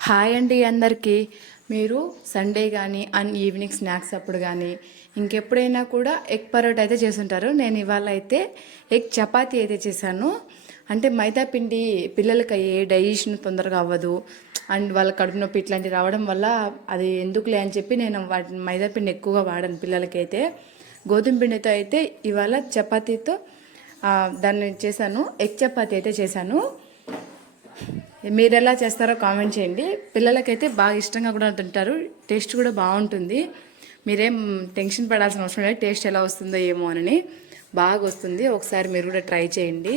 Hi అండి అందరికీ. మీరు సండే కానీ అండ్ ఈవినింగ్ స్నాక్స్ అప్పుడు కానీ ఇంకెప్పుడైనా కూడా ఎగ్ పరోటా అయితే చేసుంటారు నేను ఇవాళ అయితే ఎగ్ చపాతీ అయితే చేశాను. అంటే మైదా పిండి పిల్లలకి అయ్యే డైజెషన్ తొందరగా అవ్వదు. అండ్ వాళ్ళ కడుపు నొప్పి ఇట్లాంటివి రావడం వల్ల అది ఎందుకులే అని చెప్పి నేను వాటి మైదా పిండి ఎక్కువగా వాడను పిల్లలకైతే. గోధుమ పిండితో అయితే ఇవాళ చపాతీతో దాన్ని చేశాను. ఎగ్ చపాతీ అయితే చేశాను. మీరు ఎలా చేస్తారో కామెంట్ చేయండి. పిల్లలకైతే బాగా ఇష్టంగా కూడా తింటారు. టేస్ట్ కూడా బాగుంటుంది. మీరేం టెన్షన్ పడాల్సిన అవసరం లేదు. టేస్ట్ ఎలా వస్తుందో ఏమో అని బాగా వస్తుంది. ఒకసారి మీరు కూడా ట్రై చేయండి.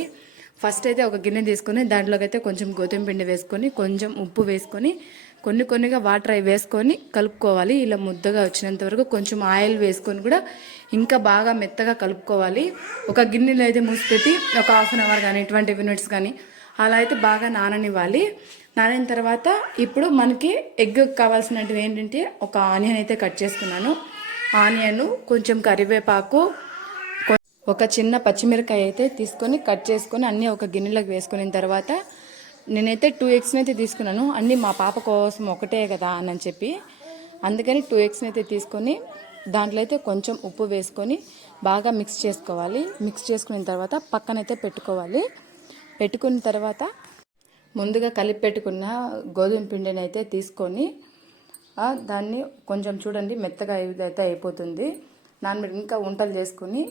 ఫస్ట్ అయితే ఒక గిన్నె తీసుకొని దాంట్లోకి అయితే కొంచెం గోధుమ పిండి వేసుకొని కొంచెం ఉప్పు వేసుకొని కొన్ని కొన్నిగా వాటర్ అవి వేసుకొని కలుపుకోవాలి. ఇలా ముద్దగా వచ్చినంత వరకు కొంచెం ఆయిల్ వేసుకొని కూడా ఇంకా బాగా మెత్తగా కలుపుకోవాలి. ఒక గిన్నెలో అయితే మూసిపెట్టి ఒక హాఫ్ అన్ అవర్ కానీ ట్వంటీ మినిట్స్ కానీ అలా అయితే బాగా నాననివ్వాలి. నానిన తర్వాత ఇప్పుడు మనకి ఎగ్ కావాల్సినవి ఏంటంటే ఒక ఆనియన్ అయితే కట్ చేసుకున్నాను. ఆనియను కొంచెం కరివేపాకు కొ- ఒక చిన్న పచ్చిమిరకాయ అయితే తీసుకొని కట్ చేసుకొని అన్నీ ఒక గిన్నెలోకి వేసుకున్న తర్వాత నేనైతే టూ ఎగ్స్ని అయితే తీసుకున్నాను. అన్నీ మా పాప కోసం ఒకటే కదా అని చెప్పి. అందుకని టూ ఎగ్స్ని అయితే తీసుకొని దాంట్లో అయితే కొంచెం ఉప్పు వేసుకొని బాగా మిక్స్ చేసుకోవాలి. మిక్స్ చేసుకున్న తర్వాత పక్కనైతే పెట్టుకోవాలి. పెట్టుకున్న తర్వాత ముందుగా కలిపి పెట్టుకున్న గోధుమ పిండిని అయితే తీసుకొని దాన్ని కొంచెం చూడండి మెత్తగా అయితే అయిపోతుంది. నానబెట్టి ఇంకా వంటలు చేసుకొని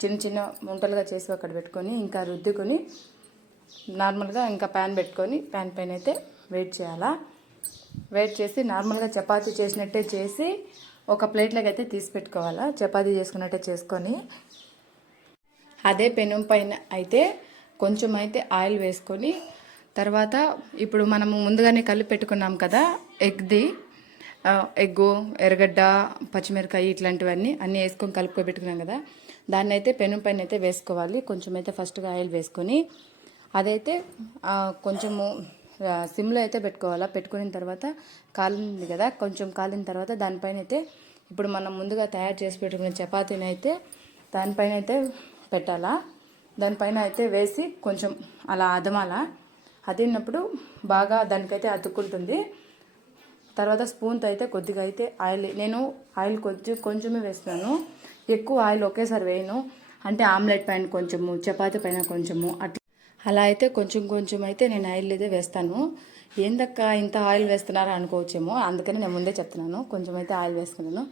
చిన్న చిన్న వంటలుగా చేసి అక్కడ పెట్టుకొని ఇంకా రుద్దుకొని నార్మల్గా ఇంకా ప్యాన్ పెట్టుకొని ప్యాన్ పైన అయితే వెయిట్ చేయాలా. వెయిట్ చేసి నార్మల్గా చపాతీ చేసినట్టే చేసి ఒక ప్లేట్లోకి అయితే తీసి పెట్టుకోవాలా. చపాతీ చేసుకున్నట్టే చేసుకొని అదే పెనం పైన అయితే కొంచెం అయితే ఆయిల్ వేసుకొని తర్వాత ఇప్పుడు మనము ముందుగానే కలిపి పెట్టుకున్నాం కదా ఎగ్ది ఎగ్గు ఎర్రగడ్డ పచ్చిమిరకాయ ఇట్లాంటివన్నీ అన్నీ వేసుకొని కలుపుకొని పెట్టుకున్నాం కదా. దాన్ని అయితే పెను పైన అయితే వేసుకోవాలి. కొంచెం అయితే ఫస్ట్గా ఆయిల్ వేసుకొని అదైతే కొంచెము సిమ్లో అయితే పెట్టుకోవాలా? పెట్టుకున్న తర్వాత కాలింది కదా. కొంచెం కాలిన తర్వాత దానిపైన అయితే ఇప్పుడు మనం ముందుగా తయారు చేసి పెట్టుకున్న చపాతీని అయితే దానిపైన అయితే పెట్టాలా? దానిపైన అయితే వేసి కొంచెం అలా అదమాల. అదిన్నప్పుడు బాగా దానికైతే అతుక్కుంటుంది. తర్వాత స్పూన్తో అయితే కొద్దిగా అయితే ఆయిల్ నేను ఆయిల్ కొంచెం కొంచెమే వేస్తున్నాను. ఎక్కువ ఆయిల్ ఒకేసారి వేయను. అంటే ఆమ్లెట్ పైన కొంచెము చపాతి పైన కొంచెము అట్లా. అలా అయితే కొంచెం కొంచెం అయితే నేను ఆయిల్ అయితే వేస్తాను. ఏందక్క ఇంత ఆయిల్ వేస్తున్నారా అనుకోవచ్చేమో అందుకని నేను ముందే చెప్తున్నాను. కొంచెం అయితే ఆయిల్ వేసుకున్నాను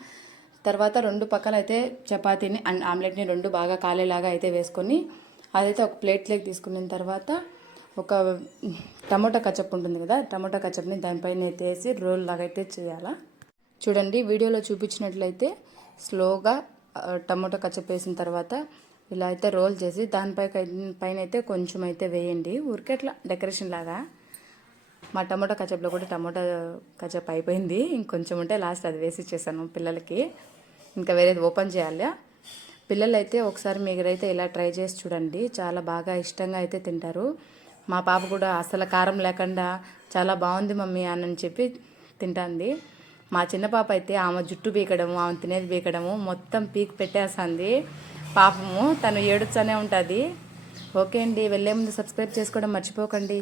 తర్వాత రెండు పక్కల అయితే చపాతీని అండ్ ఆమ్లెట్ని రెండు బాగా కాలేలాగా అయితే వేసుకొని అదైతే ఒక ప్లేట్లోకి తీసుకున్న తర్వాత ఒక టమోటా కచప్ ఉంటుంది కదా టమోటా కచప్ని దానిపైన ఎత్తేసి వేసి రోల్ లాగా అయితే చేయాలా. చూడండి వీడియోలో చూపించినట్లయితే స్లోగా టమోటా కచప్ వేసిన తర్వాత ఇలా అయితే రోల్ చేసి దానిపై పైన అయితే కొంచెం అయితే వేయండి. ఊరికే అట్లా డెకరేషన్ లాగా. మా టమోటా కచప్లో కూడా టమోటా కచప్ అయిపోయింది. ఇంకొంచెం ఉంటే లాస్ట్ అది వేసి ఇచ్చేసాను పిల్లలకి. ఇంకా వేరేది ఓపెన్ చేయాలి. పిల్లలైతే ఒకసారి మీరైతే ఇలా ట్రై చేసి చూడండి. చాలా బాగా ఇష్టంగా అయితే తింటారు. మా పాప కూడా అసలు కారం లేకుండా చాలా బాగుంది మమ్మీ అని చెప్పి తింటుంది. మా చిన్న పాప అయితే ఆమె జుట్టు పీకడము ఆమె తినేది పీకడము మొత్తం పీక్ పెట్టేస్తుంది. పాపము తను ఏడుస్తూనే ఉంటుంది. ఓకే అండి వెళ్ళే ముందు సబ్స్క్రైబ్ చేసుకోవడం మర్చిపోకండి.